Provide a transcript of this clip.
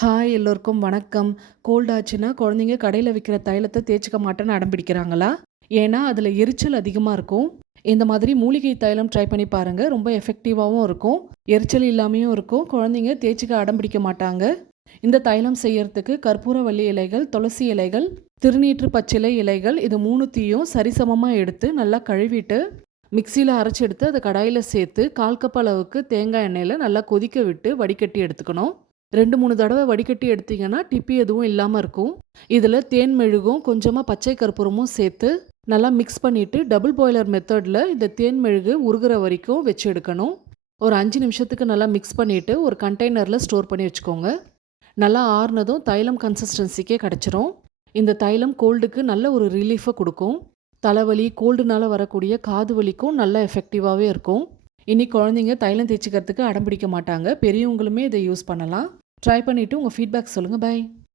Hi எல்லோருக்கும் வணக்கம். Gold ஆச்சுன்னா குழந்தைங்க கடையில் விற்கிற தைலத்தை தேய்ச்சிக்க மாட்டேன்னு அடம் பிடிக்கிறாங்களா? ஏன்னா அதில் எரிச்சல் அதிகமாக இருக்கும். இந்த மாதிரி மூலிகை தைலம் ட்ரை பண்ணி பாருங்கள். ரொம்ப எஃபெக்டிவாகவும் இருக்கும், எரிச்சல் இல்லாமையும் இருக்கும். குழந்தைங்க தேய்ச்சிக்க அடம் பிடிக்க மாட்டாங்க. இந்த தைலம் செய்யறதுக்கு கற்பூரவள்ளி இலைகள், துளசி இலைகள், திருநீற்று பச்சிலை இலைகள் இது மூணுத்தையும் சரிசமமாக எடுத்து நல்லா கழுவிட்டு மிக்சியில் அரைச்சி எடுத்து அதை கடாயில் சேர்த்து 1/4 கப் அளவுக்கு தேங்காய் எண்ணெயில் நல்லா கொதிக்க விட்டு வடிகட்டி எடுத்துக்கணும். 2, 3 தடவை வடிகட்டி எடுத்தீங்கன்னா டிப்பி எதுவும் இல்லாமல் இருக்கும். இதில் தேன் மெழுகும் கொஞ்சமாக பச்சை கற்பூரமும் சேர்த்து நல்லா மிக்ஸ் பண்ணிவிட்டு டபுள் பாய்லர் மெத்தடில் இந்த தேன் மெழுகு உருகிற வரைக்கும் வச்சு எடுக்கணும். ஒரு 5 நிமிஷத்துக்கு நல்லா மிக்ஸ் பண்ணிவிட்டு ஒரு கண்டெய்னரில் ஸ்டோர் பண்ணி வச்சுக்கோங்க. நல்லா ஆறுனதும் தைலம் கன்சிஸ்டன்சிக்கே கிடச்சிரும். இந்த தைலம் கோல்டுக்கு நல்ல ஒரு ரிலீஃபை கொடுக்கும். தலைவலி, கோல்டுனால வரக்கூடிய காது வலிக்கும் நல்ல எஃபெக்டிவாகவே இருக்கும். இனி குழந்தைங்க தைலம் தேய்ச்சிக்கிறதுக்கு அடம் பிடிக்க மாட்டாங்க. பெரியவங்களுமே இதை யூஸ் பண்ணலாம். ட்ரை பண்ணிவிட்டு உங்கள் ஃபீட்பேக் சொல்லுங்கள். பை.